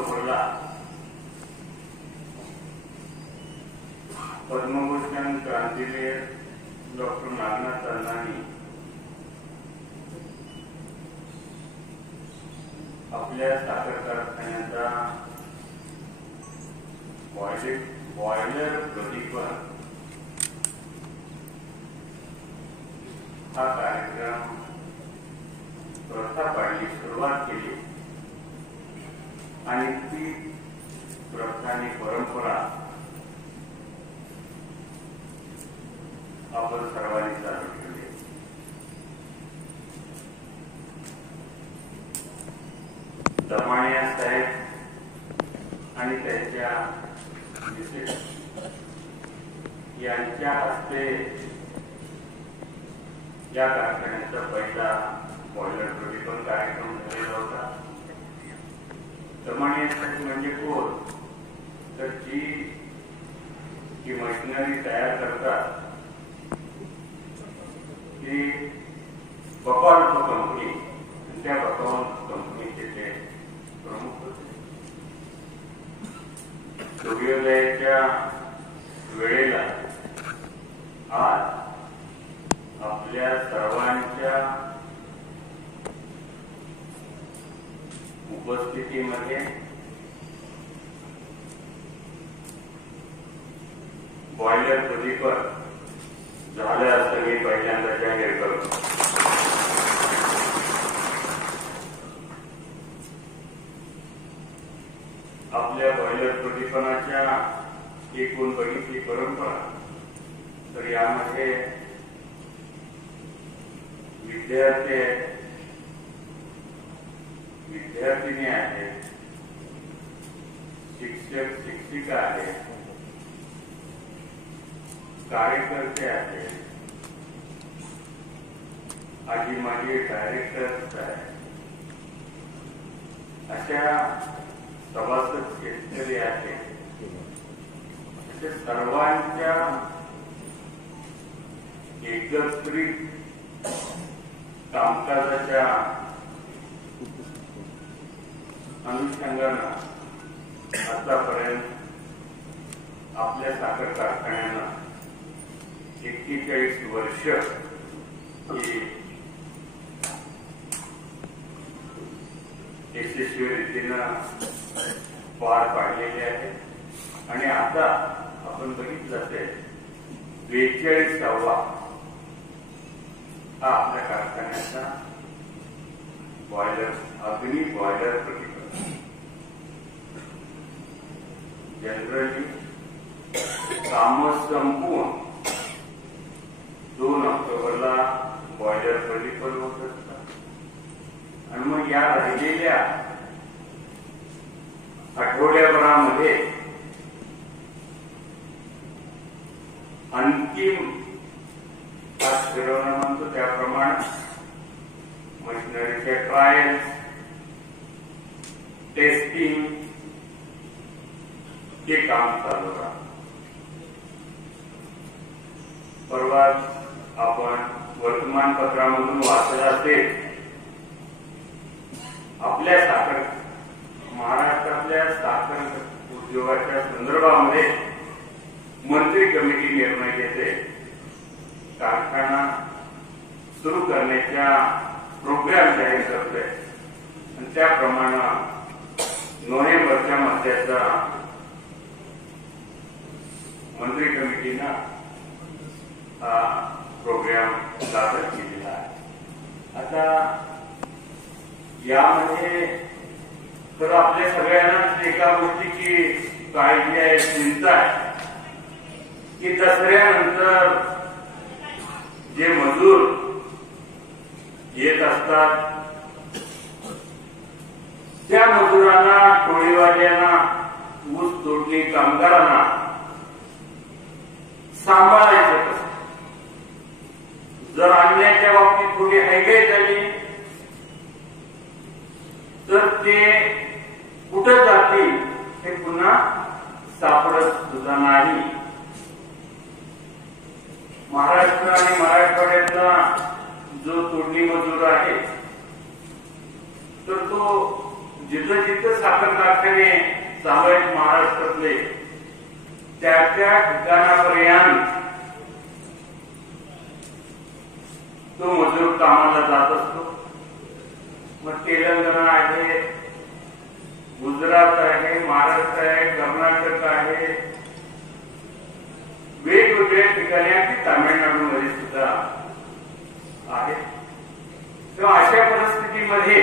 ऑक्टोबरला पद्मभूषण क्रांतीवीर डॉक्टर नागनाथ अण्णांनी आपल्या साखर कारखान्याचा बॉयलर प्रदीपन हा कार्यक्रम प्रथा पाडली, सुरुवात केली आणि ती प्रथा आणि परंपरा आपण सर्वांनी चालू ठेवली. दमाणिया साहेब आणि त्यांच्या मिसेस यांच्या हस्ते या कारखान्याचा पहिला बॉयलर प्रदीपन कार्यक्रम झालेला होता. दमाणिया साहेब म्हणजे कोण, तर जी मशिनरी तयार करतात ती बकॉल्फ कंपनी, त्या बकॉल्फ कंपनीचे ते प्रमुख होते. सूर्योदयाच्या वेळेला आज आपल्या सर्वांच्या उपस्थितीमध्ये बॉयलर प्रदीपन झालं असं मी पहिल्यांदा जाहीर करतो. आपल्या बॉयलर प्रदीपनाच्या एकूण बघितली परंपरा तर यामध्ये विद्यार्थिनी आहेत, शिक्षक शिक्षिका आहेत, कार्यकर्ते आहेत, आजी माजी डायरेक्टर्स आहेत, अशा सभासद शेतकरी आहेत. अशा सर्वांच्या एकत्रित कामकाजाच्या अनुषंगानं आतापर्यंत आपल्या साखर कारखान्यानं 41 वर्ष ही यशस्वी रीतीनं पार पाडलेली आहे. आणि आता आपण बघितलं असेल 42वा हा आपल्या कारखान्याचा बॉयलर अग्नी बॉयलर प्रदीपन. जनरली काम संपवून 2 ऑक्टोबरला बॉयलर प्रदीपन होत असतात आणि मग या राहिलेल्या आठवड्याभरामध्ये अंतिम हात फिरवणं म्हणतो त्याप्रमाणे मशिनरीच्या ट्रायल्स, टेस्टिंग हे काम चालू राहतं. परवा आपण वर्तमानपत्रामधून वाचलं असेल आपल्या महाराष्ट्रातल्या साखर उद्योगाच्या संदर्भामध्ये मंत्री कमिटी निर्णय घेते. कारखाना सुरू करण्याच्या प्रोग्राम जाहीर करते आणि त्याप्रमाणे नोव्हेंबरच्या मध्याचा मंत्री कमिटीनं हा प्रोग्राम सादर केलेला आहे. आता यामध्ये तर आपल्या सगळ्यांनाच एका गोष्टीची काळजी आहे, चिंता आहे की दसऱ्यानंतर जे मजूर येत असतात त्या मजुरांना, टोळीवाल्यांना, ऊस तोडणी कामगारांना सांभाळायचं कसं. जर आणण्याच्या बाबतीत थोडी हैगय झाली तर ते कुठं जातील हे पुन्हा सापडत सुद्धा नाही. महाराष्ट्र आणि मराठवाड्यातला जो तोडणी मजूर आहे तर तो जिथं जिथं साखर कारखाने चालू आहेत महाराष्ट्रातले त्या त्या ठिकाणापर्यंत तो मजूर कामाला जात असतो. मग तेलंगणा आहे, गुजरात आहे, महाराष्ट्र आहे, कर्नाटक आहे, वेगवेगळ्या ठिकाणी आणि तामिळनाडूमध्ये सुद्धा आहे. तेव्हा अशा परिस्थितीमध्ये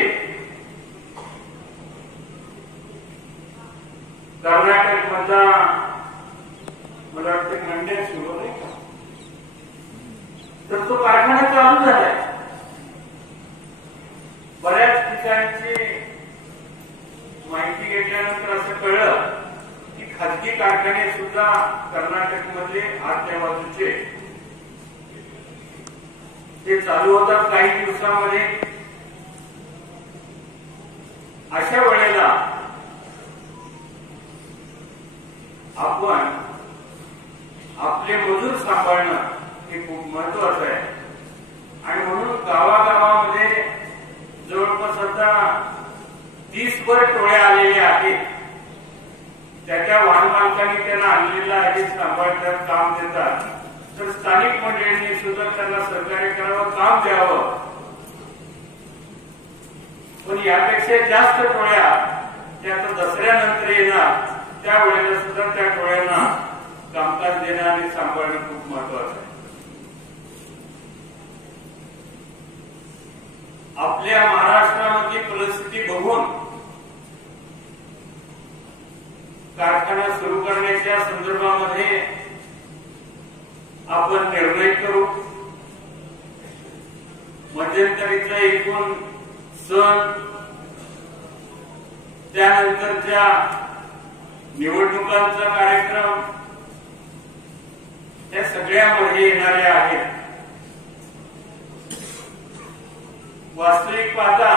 कर्नाटक मधला मला वाटतं मंड्या सुरू नाही का, तर तो कारखाना चालू झालाय. बऱ्याच ठिकाणची माहिती घेतल्यानंतर असं कळलं की खाजगी कारखाने सुद्धा कर्नाटकमधले आतल्या बाजूचे ते चालू होतात काही दिवसांमध्ये. अशा वेळेला आपण आपले मजूर सांभाळणं हे खूप महत्वाचं आहे. आणि म्हणून गावागावामध्ये जवळपास आता 30 टोळ्या आलेल्या आहेत. त्या वाहन मालकांनी त्यांना आणलेलं आहे, सांभाळतात, काम देतात. तर स्थानिक मंडळींनी सुद्धा त्यांना सहकार्य करावं, काम द्यावं. पण यापेक्षा जास्त टोळ्या त्या आता दसऱ्यानंतर येणार, त्यावेळेला सुद्धा त्या टोळ्यांना कामकाज देणं आणि सांभाळणं खूप महत्वाचं आहे. आपल्या महाराष्ट्रामधली परिस्थिती बघून कारखाना सुरू करण्याच्या संदर्भामध्ये आपण निर्णय करू. मध्यंतरीचा एकूण सण, त्यानंतरच्या निवडणुकांचा कार्यक्रम, त्या सगळ्यामध्ये येणाऱ्या आहेत. वास्तविक पाहता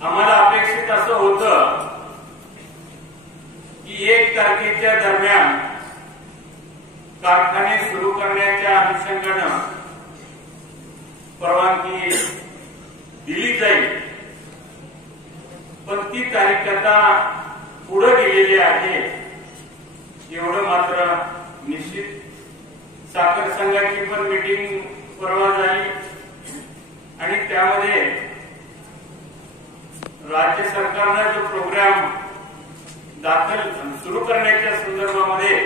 आम्हाला अपेक्षित असं होतं की 1 तारखेच्या दरम्यान कारखाने सुरू करण्याच्या अनुषंगानं परवानगी दिली जाईल. पण ती तारीख आता पुढे गेलेली आहे एवढं मात्र निश्चित. साखर संघाची पण मीटिंग परवा झाली आणि त्यामध्ये राज्य सरकारनं जो प्रोग्राम दाखल सुरू करण्याच्या संदर्भामध्ये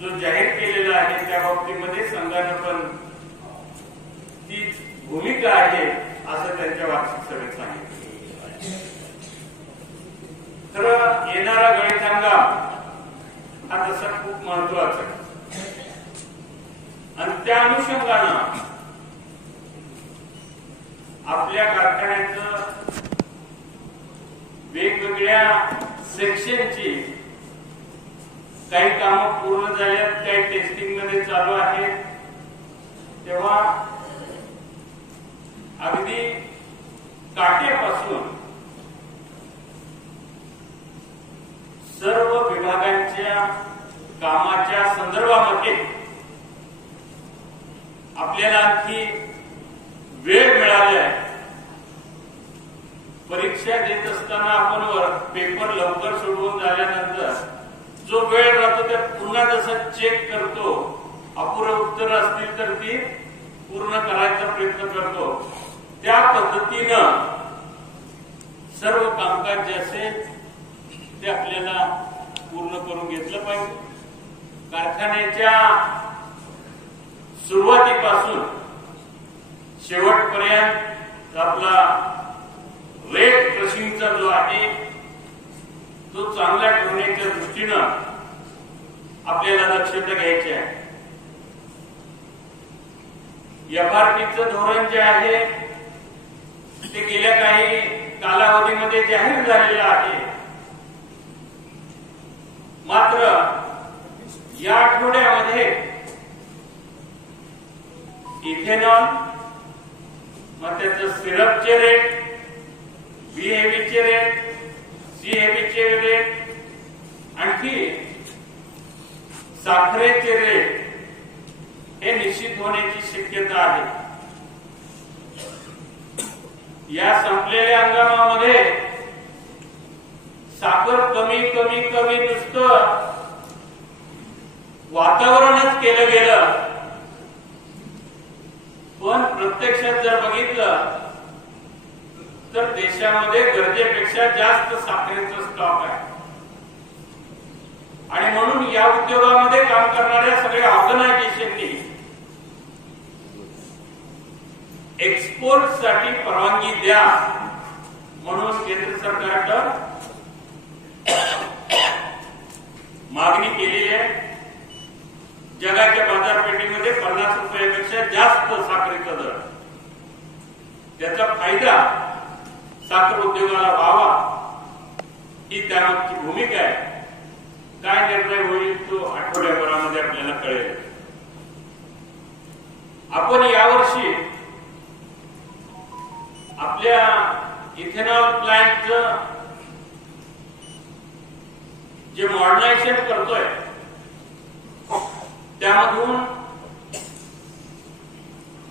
जो जाहीर केलेला आहे त्या बाबतीमध्ये संघानं पण तीच भूमिका आहे असं त्यांच्या वार्षिक सभेत सांगितलं. तर येणारा गणेश हंगाम हा तसा खूप महत्वाचा आहे. आणि त्या अनुषंगानं आपल्या कारखान्याचं वेगवेगळ्या सेक्शनची काही कामं पूर्ण झाल्यात, काही टेस्टिंग मध्ये चालू आहेत. तेव्हा अगदी काट्यापासून सर्व विभागांच्या कामाच्या संदर्भामध्ये आपल्याला आणखी वेळ मिळालाय. परीक्षा देत असताना आपण पेपर लवकर सोडवून झाल्यानंतर जो वेळ राहतो त्यात पुन्हा जसं चेक करतो, अपुरं उत्तर असतील तर ती पूर्ण करायचा प्रयत्न करतो. त्या पद्धतीनं सर्व कामकाज जे असेल ते आपल्याला पूर्ण करून घेतलं पाहिजे. कारखान्याच्या सुरुवातीपासून शेवटपर्यंत आपला रेट क्रशिंगचा जो आहे तो चांगला ठेवण्याच्या दृष्टीनं आपल्याला दक्षता घ्यायची आहे. एफआरपीचं धोरण जे आहे ते गेल्या काही कालावधीमध्ये जाहीर झालेलं आहे. मात्र या आठवड्यामध्ये इथेनॉल, मग त्याचं सिरपचे रेट, बी हेवीचे रेट, सी हेवीचे रेट, आणखी साखरेचे रेट हे निश्चित होण्याची शक्यता आहे. या संपलेल्या हंगामामध्ये साखर कमी कमी कमी नुसतं वातावरणच केलं गेलं, पण प्रत्यक्षात जर बघितलं तर देशामध्ये गरजेपेक्षा जास्त साखरेचा स्टॉक आहे. आणि म्हणून या उद्योगामध्ये काम करणाऱ्या सगळ्या ऑर्गनायझेशननी एक्सपोर्ट साठी परवानगी द्या म्हणून केंद्र सरकारनं मागणी केलेली आहे. जगाच्या बाजारपेठेमध्ये 50 रुपयापेक्षा जास्त साखरेचा दर, त्याचा फायदा साखर उद्योगाला व्हावा ही त्यामागची भूमिका आहे. काय निर्णय होईल तो आठवड्याभरामध्ये आपल्याला कळेल. आपण यावर्षी आपल्या इथेनॉल प्लांटचं जे मॉडर्नायझेशन करतोय त्यामधून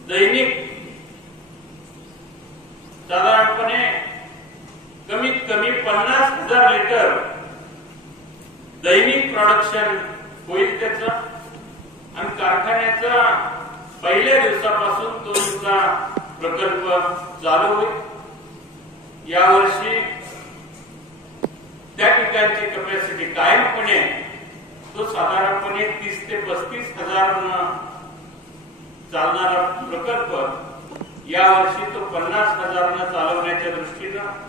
दैनिक साधारणपणे कमीत कमी 50,000 लिटर दैनिक प्रोडक्शन होईल त्याचं. आणि कारखान्याचा पहिल्या दिवसापासून तो सुद्धा प्रकल्प चालू होईल. यावर्षी त्या ठिकाणची कॅपॅसिटी कायमपणे तो साधारणपणे 30 ते 35,000 चालणारा प्रकल्प यावर्षी तो 50,000 चालवण्याच्या दृष्टीनं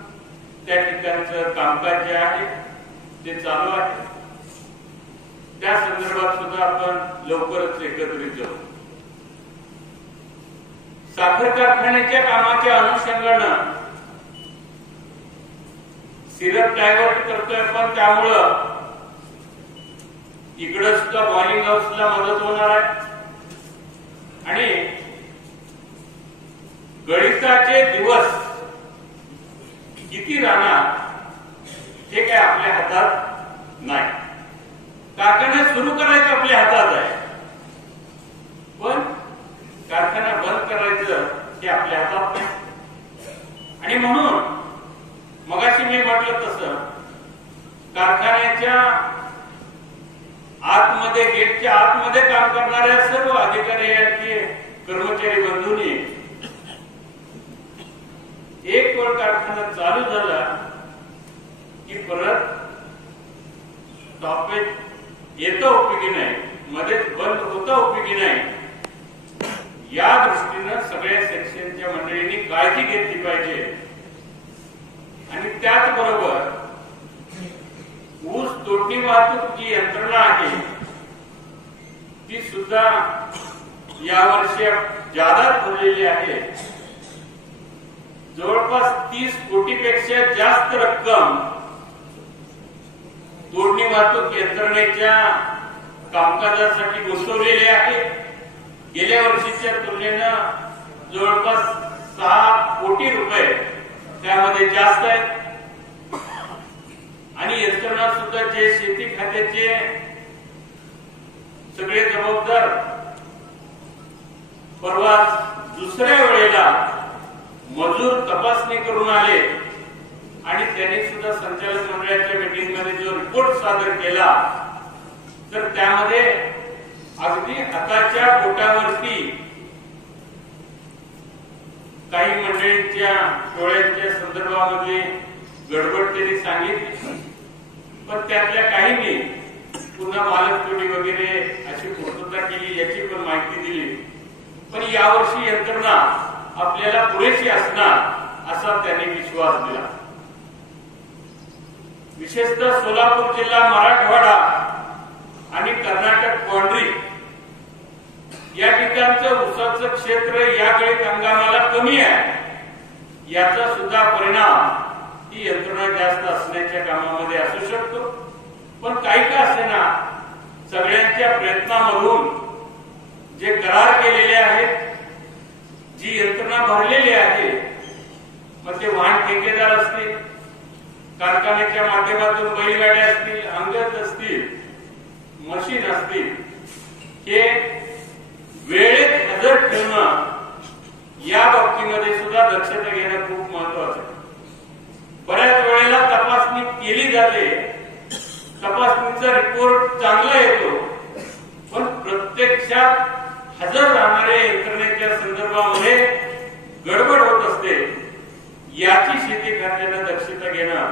त्या ठिकाणचं कामकाज जे आहे ते चालू आहे. त्या संदर्भात सुद्धा आपण लवकरच एकत्रित जाऊ. साखर कारखान्याच्या कामाच्या अनुषंगानं सिरप डायव्हर्ट करतोय, पण त्यामुळं इकडं सुद्धा बॉलिंग हाऊसला मदत होणार आहे. आणि गळीताचे दिवस किती राहणार हे काय आपल्या हातात नाही. कारखाना सुरू करायचं आपल्या हातात आहे, पण कारखाना बंद करायचं हे आपल्या हातात नाही. आणि म्हणून मगाशी मी म्हटलं तसं कारखान्याच्या आतमध्ये, गेटच्या आतमध्ये काम करणाऱ्या सर्व अधिकारी आणि कर्मचारी बंधूंनी एक वेळ कारखाना चालू झाला की परत स्टॉपेज येतं उपयोगी नाही, मध्येच बंद होतं उपयोगी नाही. या दृष्टीनं सगळ्या सेक्शनच्या मंडळींनी काळजी घेतली पाहिजे. आणि त्याचबरोबर ऊस तोडणी वाहतूक जी यंत्रणा आहे ती सुद्धा यावर्षी जादा ठरलेली आहे. जवळपास 30 कोटीपेक्षा जास्त रक्कम तोडणी वाहतूक यंत्रणेच्या कामकाजासाठी घुसवलेली आहे. गेल्या वर्षीच्या तुलनेनं जवळपास 6 कोटी रुपये त्यामध्ये जास्त आहेत. आणि यंत्रणा सुद्धा जे शेती खात्याचे सगळे जबाबदार परवा दुसऱ्या वेळेला मजूर तपासणी करून आले आणि त्यांनी सुद्धा संचालक मंडळाच्या मीटिंगमध्ये जो रिपोर्ट सादर केला तर त्यामध्ये अगदी हाताच्या बोटावरती काही मंडळींच्या टोळ्यांच्या संदर्भामध्ये गडबड त्यांनी सांगितली, पण त्यातल्या काहींनी पुन्हा मालकतोडी वगैरे अशी पूर्तता केली याची पण माहिती दिली. पण यावर्षी यंत्रणा आपल्याला पुरेशी असणार असा त्यांनी विश्वास दिला. विशेषतः सोलापूर जिल्हा, मराठवाडा आणि कर्नाटक बाउंड्री या ठिकाणचं ऊसाचं क्षेत्र या गळीत हंगामाला कमी आहे. याचा सुद्धा परिणाम ही यंत्रणा जास्त असण्याच्या कामामध्ये असू शकतो. पण काही का असेना सगळ्यांच्या प्रयत्नामधून जे करार केलेले आहेत, जी यंत्रणा भरलेली आहे, मग ते वाहन ठेकेदार असतील, कारखान्याच्या माध्यमातून बैलगाड्या असतील, अंगत असतील, मशीन असतील, हे वेळेत हजर ठेवणं या बाबतीमध्ये सुद्धा दक्षता घेणं खूप महत्वाचं आहे. बऱ्याच वेळेला तपासणी केली जाते, तपासणीचा रिपोर्ट चांगला येतो, पण प्रत्यक्षात हजर राहणाऱ्या यंत्रणेच्या संदर्भामध्ये गडबड होत असते. याची शेती खात्यानं दक्षता घेणं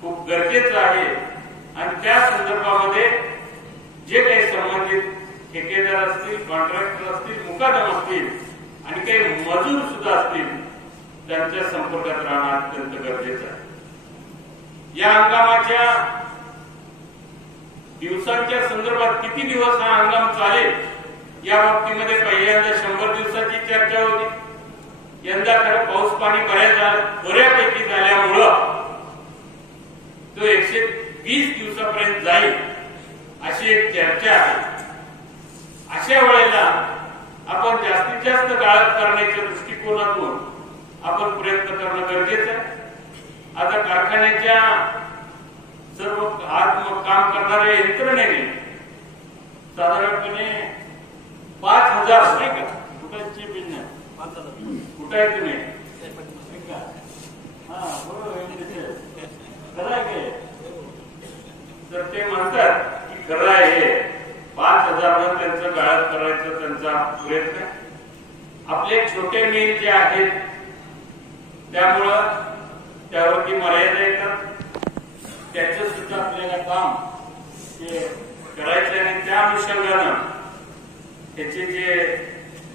खूप गरजेचं आहे. आणि त्या संदर्भामध्ये जे काही संबंधित ठेकेदार असतील, कॉन्ट्रॅक्टर असतील, मुकादम असतील आणि काही मजूर सुद्धा असतील, त्यांच्या संपर्कात राहणं अत्यंत गरजेचं आहे. या हंगामाच्या दिवसांच्या संदर्भात किती दिवस हा हंगाम चालेल या बाबतीमध्ये पहिल्यांदा 100 दिवसाची चर्चा होती. यंदा खरं पाऊस पाणी बऱ्यापैकी झाल्यामुळं तो 120 दिवसापर्यंत जाईल अशी एक चर्चा आहे. अशा वेळेला आपण जास्तीत जास्त गाळप करण्याच्या दृष्टिकोनातून आपण प्रयत्न करणं गरजेचं आहे. आता कारखान्याच्या सर्व काम करणाऱ्या यंत्रणेने साधारणपणे 5,000 नाही का फुटांची भिन्न फुटायचं नाही खरं आहे तर ते म्हणतात की खरं आहे 5,000 त्यांचं गाळप करायचं त्यांचा प्रयत्न. आपले छोटे मिल जे आहेत त्यामुळं त्यावरती मर्यादा येतात. त्याचं सुद्धा आपल्याला काम करायचं आणि त्या अनुषंगानं त्याचे जे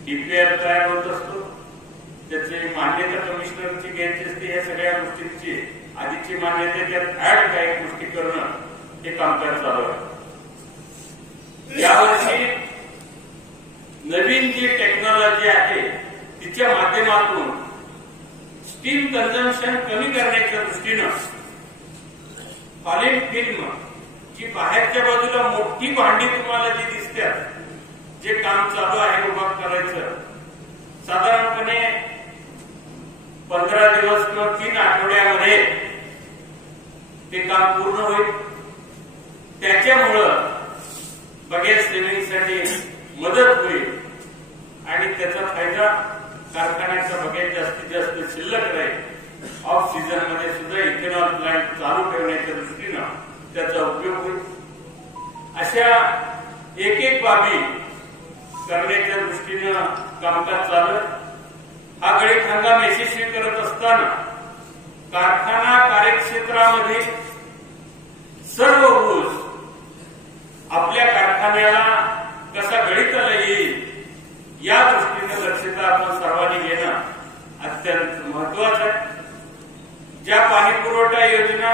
डीपीआर तयार होत असतो, त्याची मान्यता कमिशनरची घ्यायची असते. या सगळ्या गोष्टींची आधीची मान्यता त्यात ऍड काही गोष्टी करणं हे कामकाज चालू आहे. यावर्षी नवीन जी टेक्नॉलॉजी आहे तिच्या माध्यमातून स्टीम कन्झम्पशन कमी करण्याच्या दृष्टीनं फॉलिंग फिल्म जी बाहेरच्या बाजूला मोठी भांडी तुम्हाला जी दिसतात, जे काम चालू आहे उभा करायचं, साधारणपणे 15 दिवस किंवा 3 आठवड्यामध्ये ते काम पूर्ण होईल. त्याच्यामुळं बगेज सेव्हिंगसाठी मदत होईल आणि त्याचा फायदा कारखान्याचा बगेज जास्तीत जास्त शिल्लक राहील. ऑफ सीझन मध्ये सुद्धा इथेनॉल प्लांट चालू ठेवण्याच्या दृष्टीनं त्याचा उपयोग होईल. अशा एक बाबी करण्याच्या दृष्टीनं कामकाज चालू. हा गळीत हंगाम यशस्वी करत असताना कारखाना कार्यक्षेत्रामध्ये सर्व ऊस आपल्या कारखान्याला कसा गळीताला येईल या दृष्टीने दक्षता आपण सर्वांनी घेणं अत्यंत महत्वाचं आहे. ज्या पाणी पुरवठा योजना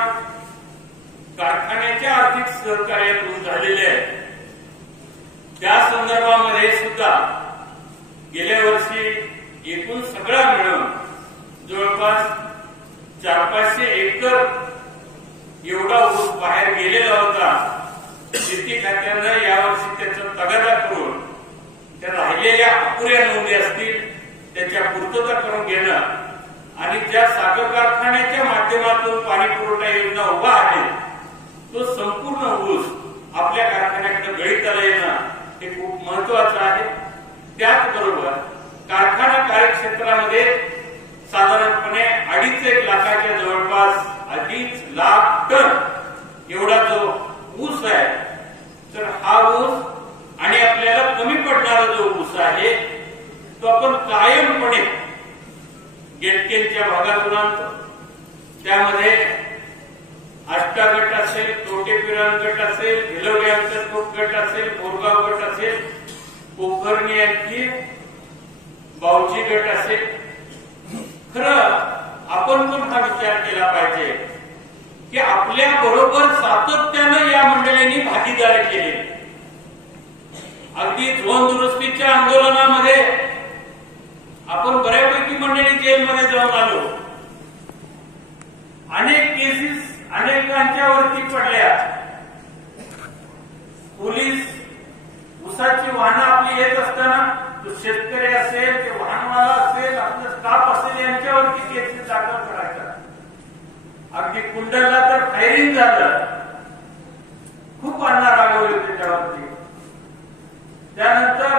कारखान्याच्या आर्थिक सहकार्यातून झालेल्या आहेत त्या संदर्भामध्ये सुद्धा गेल्या वर्षी एकूण सगळा मिळून जवळपास 400-500 एकर एवढा ऊस बाहेर गेलेला होता. शेती खात्यानं यावर्षी त्याचा तगादा करून त्या राहिलेल्या अपुऱ्या नोंदी असतील त्याच्या पूर्तता करून घेणं आणि ज्या साखर कारखान्याच्या माध्यमातून पाणी पुरवठा योजना उभा आहे तो संपूर्ण ऊस आपल्या कारखान्याकडे गळीताला येणं हे खूप महत्वाचं आहे. त्याचबरोबर कारखाना कार्यक्षेत्रामध्ये साधारणपणे 2.5 लाखाच्या जवळपास 2.5 लाख टन एवढा जो ऊस आहे, तर हा ऊस आणि आपल्याला कमी पडणारा जो ऊस आहे तो आपण कायमपणे गेटकेनच्या भागातून आणतो. त्यामध्ये आष्टा गट असेल, तोटेपिरान गट असेल, भिलवडी अंतर्गत गट असेल, बोरगाव गट असेल, पोखरणी आणखी बावची गट असेल. खरं आपण पण हा विचार केला पाहिजे की आपल्या बरोबर सातत्यानं या मंडळींनी भागीदारी केली. अगदी झोन दुरुस्तीच्या आंदोलनामध्ये आपण बऱ्यापैकी मंडळी जेलमध्ये जाऊन आलो. अनेक केसेस अनेकांच्या वरती पडल्या. पोलीस ऊसाची वाहनं आपली येत असताना तो शेतकरी असेल, ते वाहनवाला असेल, आपला स्टाफ असेल यांच्यावरती केसेस दाखल करायचा. अगदी कुंडलला तर फायरिंग झालं. खूप अण्णा रागवले त्याच्यावरती. त्यानंतर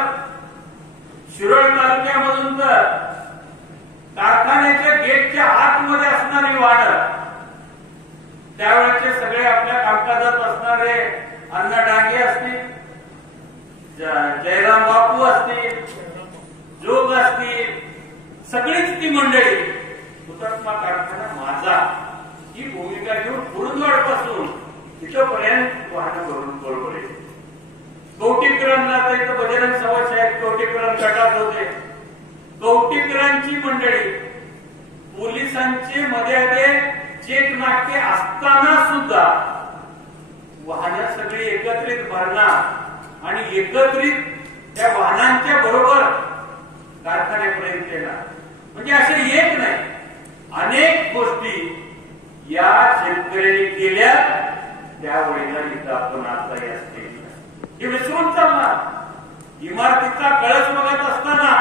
शिरोळ तालुक्यामधून तर कारखान्याच्या गेटच्या आतमध्ये असणारी वाहनं त्यावेळेचे सगळे आपल्या कामकाजात असणारे अण्णा डांगे असतील, जयराम बापू असतील, जोग असतील, सगळीच ती मंडळी हुतात्मा कारखाना माझा ही भूमिका घेऊन कुरुंदवाड पासून इथपर्यंत वाहन करून बरोबर कौटिकरांना तर इथं बजरंग सभा साहेब कौटिकरां गटात होते. कौटिकरांची मंडळी पोलिसांचे मध्ये चेक नाके असताना सुद्धा वाहनं सगळी एकत्रित भरणार आणि एकत्रित त्या वाहनांच्या बरोबर कारखान्यापर्यंत येणार. म्हणजे असे एक नाही, अनेक गोष्टी या शेतकऱ्यांनी केल्या. त्यावेळेला इथं आपण आता या स्टेजला हे विसरून चालणार. इमारतीचा कळस बघत असताना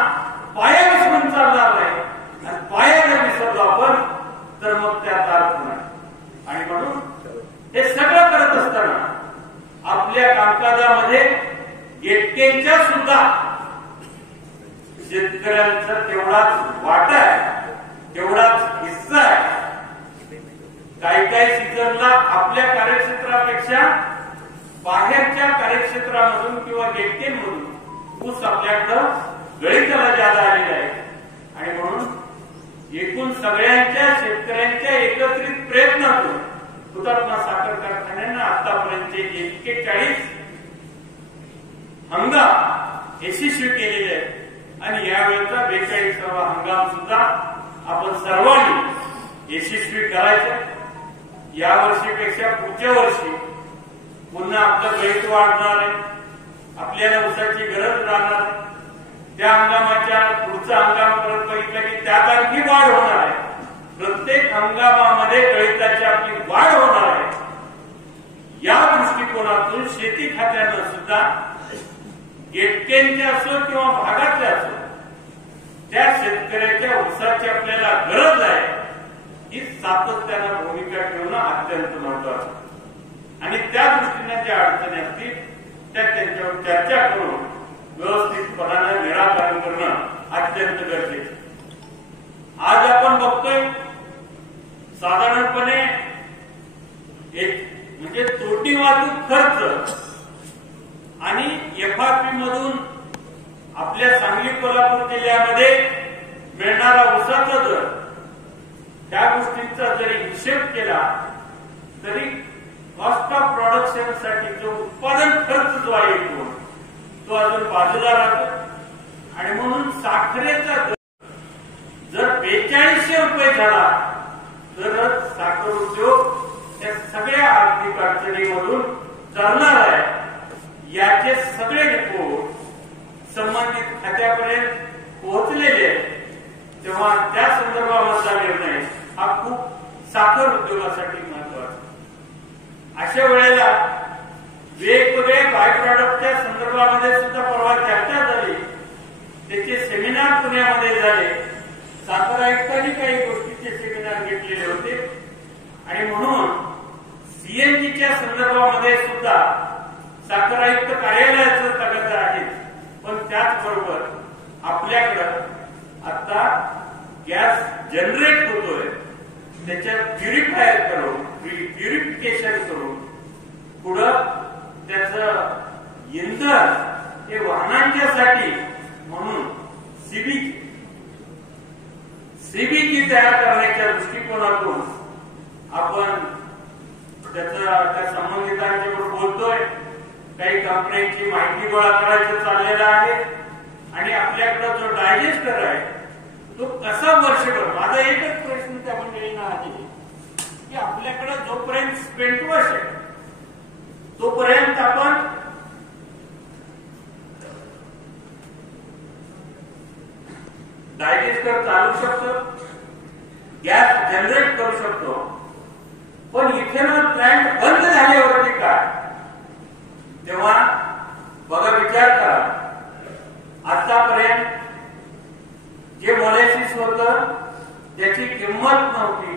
पाया विसरून चालणार नाही. आणि पाया जर विसरलो आपण तर मग त्यात अर्थ नाही. आणि म्हणून हे सगळं करत असताना आपल्या कामकाजामध्ये गेटकेंच्या सुद्धा शेतकऱ्यांचा तेवढाच वाटा आहे, तेवढाच हिस्सा आहे. काही सीझनला आपल्या कार्यक्षेत्रापेक्षा बाहेरच्या कार्यक्षेत्रामधून किंवा गेटकेमधून ऊस आपल्याकडं गळीताला जादा आलेला आहे. आणि म्हणून एकूण सगळ्यांच्या शेतकऱ्यांच्या एकत्रित प्रयत्नातून हुतात्मा साखर कारखान्यांना आतापर्यंतचे 41 हंगाम यशस्वी केलेले आहेत. आणि यावेळेचा 42वा हंगाम सुद्धा आपण सर्वांनी यशस्वी करायचा. या वर्षीपेक्षा पुढच्या वर्षी पुन्हा आपलं गळीत वाढणार आहे, आपल्याला ऊसाची गरज राहणार आहे. त्या हंगामाच्या पुढचा हंगाम परत बघितला की त्यात आणखी वाढ होणार आहे. प्रत्येक हंगामामध्ये गळीताची आपली वाढ होणार आहे. या दृष्टिकोनातून शेती खात्यानं सुद्धा गेटकेंचे असो किंवा भागातले असो त्या शेतकऱ्याच्या ऊसाची आपल्याला गरज आहे ही सातत्यानं भूमिका ठेवणं अत्यंत महत्वाचं. आणि त्या दृष्टीने ज्या अडचणी असतील त्या त्यांच्यावर चर्चा करून व्यवस्थितपणानं निराकरण करणं अत्यंत गरजेचं. आज आपण बघतोय साधारणपणे म्हणजे तोटी वाहतूक खर्च आणि एफआरपी मधून आपल्या सांगली कोल्हापूर जिल्ह्यामध्ये मिळणारा ऊसाचा दर त्या गोष्टींचा जरी हिशेब केला तरी कॉस्ट ऑफ प्रोडक्शन साठी जो उत्पादन खर्च जो आहे तो अजून बाजूला राहतो. आणि म्हणून साखरेचा दर जर 4200 रुपये झाला तरच साखर उद्योग या सगळ्या आर्थिक अडचणीमधून चालणार आहे. याचे सगळे रिपोर्ट संबंधित खात्यापर्यंत पोहोचलेले आहेत. तेव्हा त्या संदर्भामधला निर्णय हा खूप साखर उद्योगासाठी महत्वाचा. अशा वेळेला वेगवेगळ्या बाय प्रॉडक्टच्या संदर्भामध्ये सुद्धा परवा चर्चा झाली. त्याचे सेमिनार पुण्यामध्ये झाले. साखर आयुक्तांनी काही गोष्टीचे सेमिनार घेतलेले होते. आणि म्हणून सीएनजीच्या संदर्भामध्ये सुद्धा साखर आयुक्त कार्यालयाचं तगादा आहे. पण त्याचबरोबर आपल्याकडं आता गॅस जनरेट होतोय त्याच्यात प्युरिफायर करून प्युरिफिकेशन करून पुढं त्याचं इंधन हे वाहनांच्यासाठी म्हणून सीबीजी तयार करण्याच्या दृष्टिकोनातून आपण त्या संबंधितांच्यावर बोलतोय. काही कंपन्यांची माहिती गोळा करायचं चाललेलं आहे. आणि आपल्याकडे जो डायजेस्टर आहे तो कसा वर्षभर. माझा एकच प्रश्न त्या मंडळींना आहे की आपल्याकडे जोपर्यंत स्पेंटवॉश आहे तोपर्यंत आपण डायजेस्टर चालू शकतो, गॅस जनरेट करू शकतो. पण इथेनॉल प्लांट बंद झाल्यावरती काय तेव्हा बघा विचार करा. आतापर्यंत जे मोलॅसिस होतं त्याची किंमत नव्हती,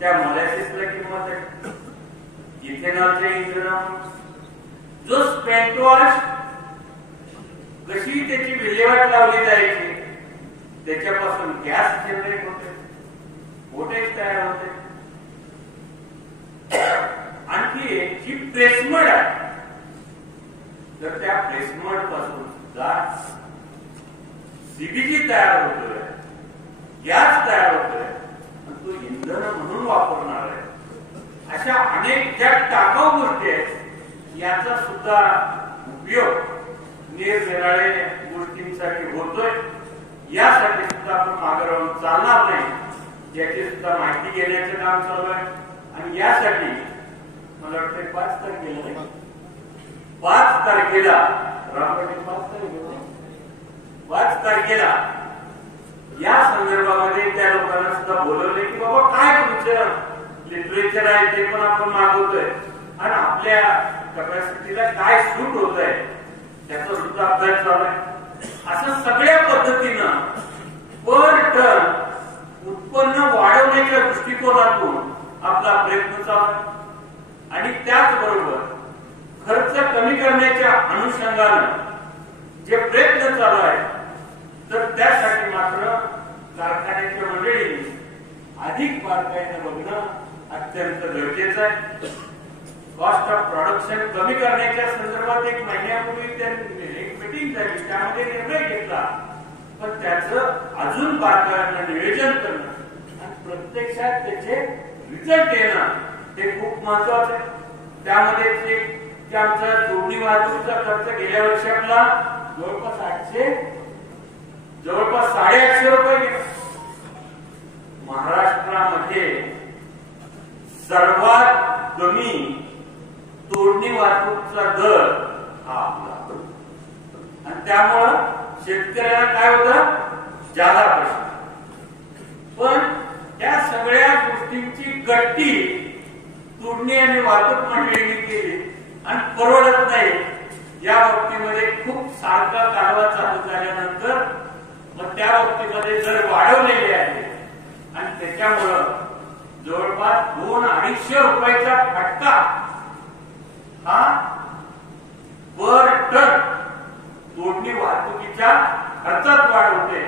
त्या मोलॅसिसला किंमत आहे. इथेनॉलचे इंधन जो स्पेंटवॉश कशी त्याची विल्हेवाट लावली जायची त्याच्यापासून गॅस जनरेट होते, व्होल्टेज तयार होते. प्रेसमड आहे, तर त्या प्रेसमड पासून सुद्धा सीबीजी तयार होतोय, गॅस तयार होतोय, तो इंधन म्हणून वापरणार आहे. अशा अनेक ज्या टाकाऊ गोष्टी आहेत याचा सुद्धा उपयोग निरनिराळे गोष्टींसाठी होतोय. यासाठी सुद्धा आपण मागे राहून चालणार नाही, याची सुद्धा माहिती घेण्याचं काम चालू आहे. आणि यासाठी मला वाटतं 5 तारखेला 5 तारखेला 5 तारखेला या संदर्भामध्ये त्या लोकांना सुद्धा बोलवले की बाबा काय तुमचं लिटरेचर आहे ते पण आपण मागवतोय आणि आपल्या कॅपॅसिटीला काय सूट होत आहे त्याचा सुद्धा अभ्यास चालू आहे. असं सगळ्या पद्धतीनं पर टन उत्पन्न वाढवण्याच्या दृष्टिकोनातून आपला प्रयत्न चालू आहे. आणि त्याचबरोबर खर्च कमी करण्याच्या अनुषंगानं जे प्रयत्न चालू आहेत, तर त्यासाठी मात्र कारखान्याच्या मंडळींनी अधिक बारकाईने बघणं अत्यंत गरजेचं आहे. कॉस्ट ऑफ प्रोडक्शन कमी करण्याच्या संदर्भात 1 महिन्यापूर्वी त्यांनी एक मीटिंग झाली, त्यामध्ये निर्णय घेतला. पण त्याचं अजून बारकाईनं नियोजन करणं आणि प्रत्यक्षात त्याचे रिझल्ट येणं हे खूप महत्वाचं आहे. त्यामध्ये आमचा जोडणी वाहतुकीचा खर्च गेल्या वर्षी आपला जवळपास 850 रुपये गेला. महाराष्ट्रामध्ये सर्वात कमी तोडणी वाहतूकचा दर हा आपला, आणि त्यामुळं शेतकऱ्याला काय होतं, जादा पैसे. पण त्या सगळ्या गोष्टींची गट्टी तोडणी आणि वाहतूक मंडळींनी केली आणि परवडत नाही. या बाबतीमध्ये खूप सारखा कारभार चालू झाल्यानंतर मग त्या बाबतीमध्ये दर वाढवलेले आहे आणि त्याच्यामुळं जवळपास 200-250 रुपयाचा फटका हा पर टन तोडणी वाहतुकीच्या खर्चात वाढ होते.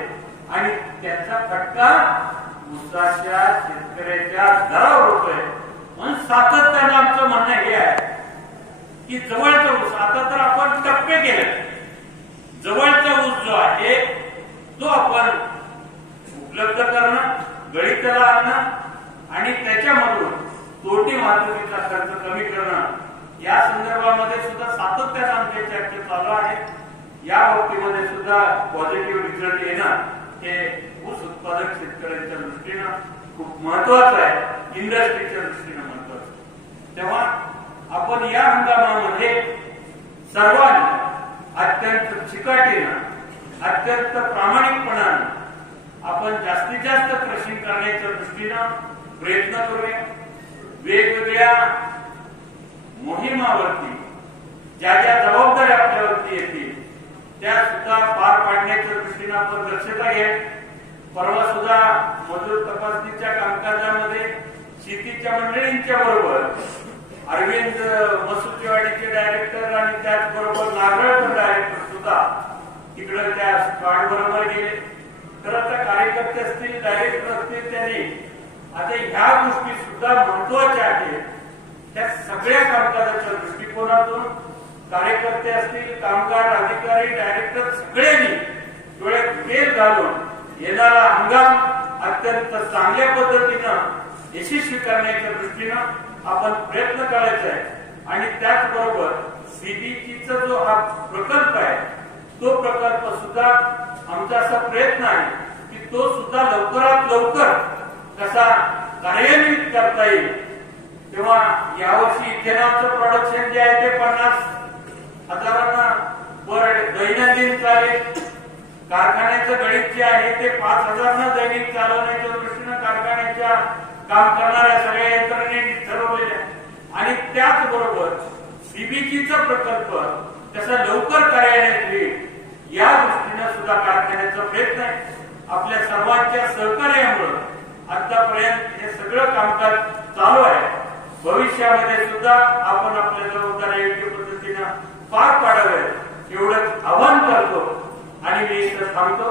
आणि त्याचा फटका ऊसाच्या शेतकऱ्याच्या दरावर होतोय. म्हणून सातत्यानं आमचं म्हणणं हे आहे की जवळचा ऊस, आता तर आपण टप्पे केले, जवळचा ऊस जो आहे तो आपण उपलब्ध करणं, गळीतला आणणं आणि त्याच्यामधून तोडणी वाहतुकीचा खर्च कमी करणं, या संदर्भामध्ये सुद्धा सातत्यानं आमच्या चर्चा चालू आहे. या बाबतीमध्ये सुद्धा पॉझिटिव्ह रिझल्ट येणं हे ऊस उत्पादक शेतकऱ्यांच्या दृष्टीनं खूप महत्वाचं आहे, इंडस्ट्रीच्या दृष्टीनं महत्वाचं. तेव्हा आपण या हंगामामध्ये सर्वांनी अत्यंत चिकाटीनं, अत्यंत प्रामाणिकपणानं आपण जास्तीत जास्त क्रशिंग करण्याच्या दृष्टीनं प्रयत्न करूया. वेगवेगळ्या मोहिमावरती ज्या ज्या जबाबदाऱ्या आपल्यावरती येतील त्या सुद्धा पार पाडण्याच्या दृष्टीनं आपण दक्षता घ्या. परवा सुद्धा मजूर तपासणीच्या कामकाजामध्ये शेतीच्या मंडळींच्या बरोबर अरविंद मसुचेवाडीचे डायरेक्टर आणि त्याचबरोबर नारळकर डायरेक्टर सुद्धा तिकडे त्या स्क्वॉड बरोबर गेले. तर आता कार्यकर्ते असतील, डायरेक्टर असतील, त्यांनी आता ह्या गोष्टी सुद्धा महत्वाच्या आहेत. त्या सगळ्या कामकाजाच्या दृष्टिकोनातून कार्यकर्ते असतील, कामगार, अधिकारी, डायरेक्टर सगळ्यांनी डोळ्यात तेल घालून येणारा हंगाम अत्यंत चांगल्या पद्धतीनं यशस्वी करण्याच्या दृष्टीनं आपण प्रयत्न करायचा आहे. आणि त्याचबरोबर सीबीजीचा जो हा प्रकल्प आहे तो प्रकल्प सुद्धा आमचा असा प्रयत्न आहे की तो सुद्धा लवकरात लवकर कसा कार्यान्वित करता येईल. तेव्हा यावर्षी इथेनॉलचं प्रोडक्शन जे आहे ते 50,000 दैनंदिन चालेल. कारखान्याचं गणित जे आहे ते 5,000 दैनिक चालवण्याच्या दृष्टीनं कारखान्याच्या काम करणाऱ्या सगळ्या यंत्रणेने ठरवलेले आहे. आणि त्याचबरोबर सीबीजीचा प्रकल्प कसा लवकर कार्यान्वित होईल या दृष्टीनं सुद्धा कारखान्याचा प्रयत्न आहे. आपल्या सर्वांच्या सहकार्यामुळे आतापर्यंत हे सगळं कामकाज चालू आहे. भविष्यामध्ये सुद्धा आपण आपल्या जबाबदाऱ्या योग्य पद्धतीनं पार पाडाव्यात एवढंच आवाहन करतो आणि मी इथं थांबतो.